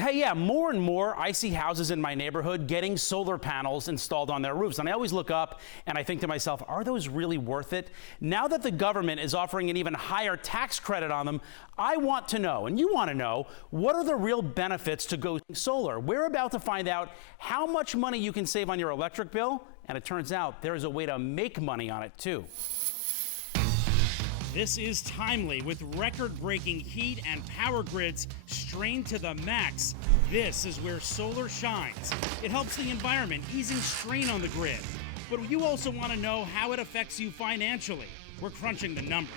Hey, yeah, more and more I see houses in my neighborhood getting solar panels installed on their roofs. And I always look up and I think to myself, are those really worth it? Now that the government is offering an even higher tax credit on them, I want to know, and you want to know, what are the real benefits to go solar? We're about to find out how much money you can save on your electric bill. And it turns out there is a way to make money on it, too. This is timely. With record-breaking heat and power grids strained to the max, this is where solar shines. It helps the environment, easing strain on the grid. But you also want to know how it affects you financially. We're crunching the numbers.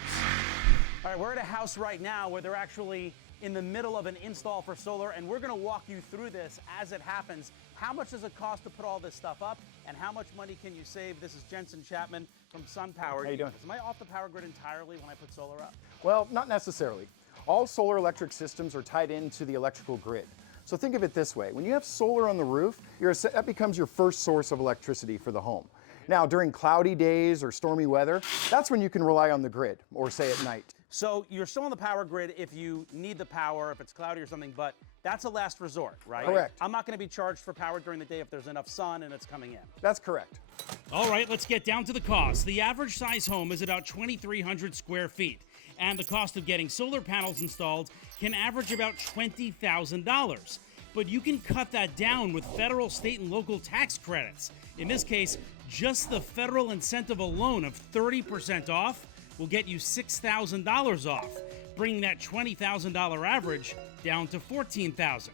All right, we're at a house right now where they're actually in the middle of an install for solar, and we're going to walk you through this as it happens. How much does it cost to put all this stuff up, and how much money can you save? This is Jensen Chapman from SunPower. How you doing? Am I off the power grid entirely when I put solar up? Well, not necessarily. All solar electric systems are tied into the electrical grid. So think of it this way. When you have solar on the roof, that becomes your first source of electricity for the home. Now, during cloudy days or stormy weather, that's when you can rely on the grid, or say at night. So you're still on the power grid if you need the power, if it's cloudy or something, but that's a last resort, right? Correct. I'm not going to be charged for power during the day if there's enough sun and it's coming in. That's correct. All right, let's get down to the cost. The average size home is about 2,300 square feet, and the cost of getting solar panels installed can average about $20,000. But you can cut that down with federal, state, and local tax credits. In this case, just the federal incentive alone of 30% off will get you $6,000 off, bringing that $20,000 average down to $14,000.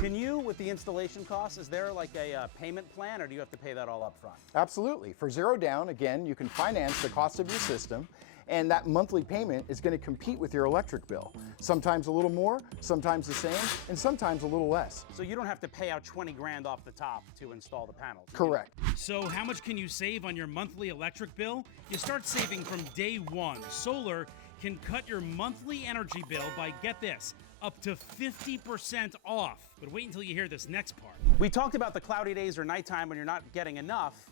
Can you, with the installation costs, is there like a payment plan, or do you have to pay that all up front? Absolutely. For zero down, again, you can finance the cost of your system, and that monthly payment is going to compete with your electric bill. Sometimes a little more, sometimes the same, and sometimes a little less. So you don't have to pay out 20 grand off the top to install the panels. Correct. So how much can you save on your monthly electric bill? You start saving from day one. Solar can cut your monthly energy bill by, get this, up to 50% off. But wait until you hear this next part. We talked about the cloudy days or nighttime when you're not getting enough,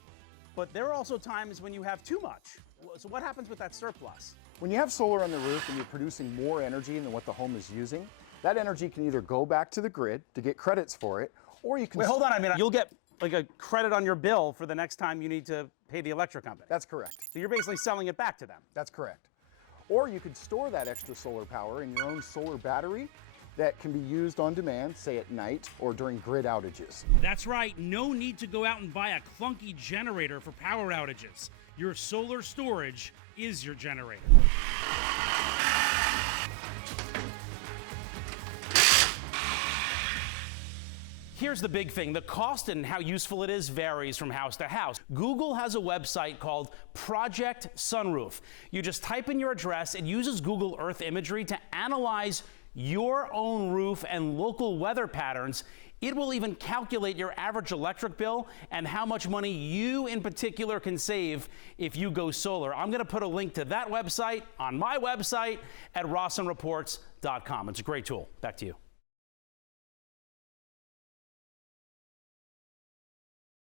but there are also times when you have too much. So what happens with that surplus? When you have solar on the roof and you're producing more energy than what the home is using, that energy can either go back to the grid to get credits for it, or you can... Wait, hold on. I mean, you'll get like a credit on your bill for the next time you need to pay the electric company. That's correct. So you're basically selling it back to them. That's correct. Or you could store that extra solar power in your own solar battery that can be used on demand, say at night or during grid outages. That's right, no need to go out and buy a clunky generator for power outages. Your solar storage is your generator. Here's the big thing. The cost and how useful it is varies from house to house. Google has a website called Project Sunroof. You just type in your address. It uses Google Earth imagery to analyze your own roof and local weather patterns. It will even calculate your average electric bill and how much money you in particular can save if you go solar. I'm going to put a link to that website on my website at RossenReports.com. It's a great tool. Back to you.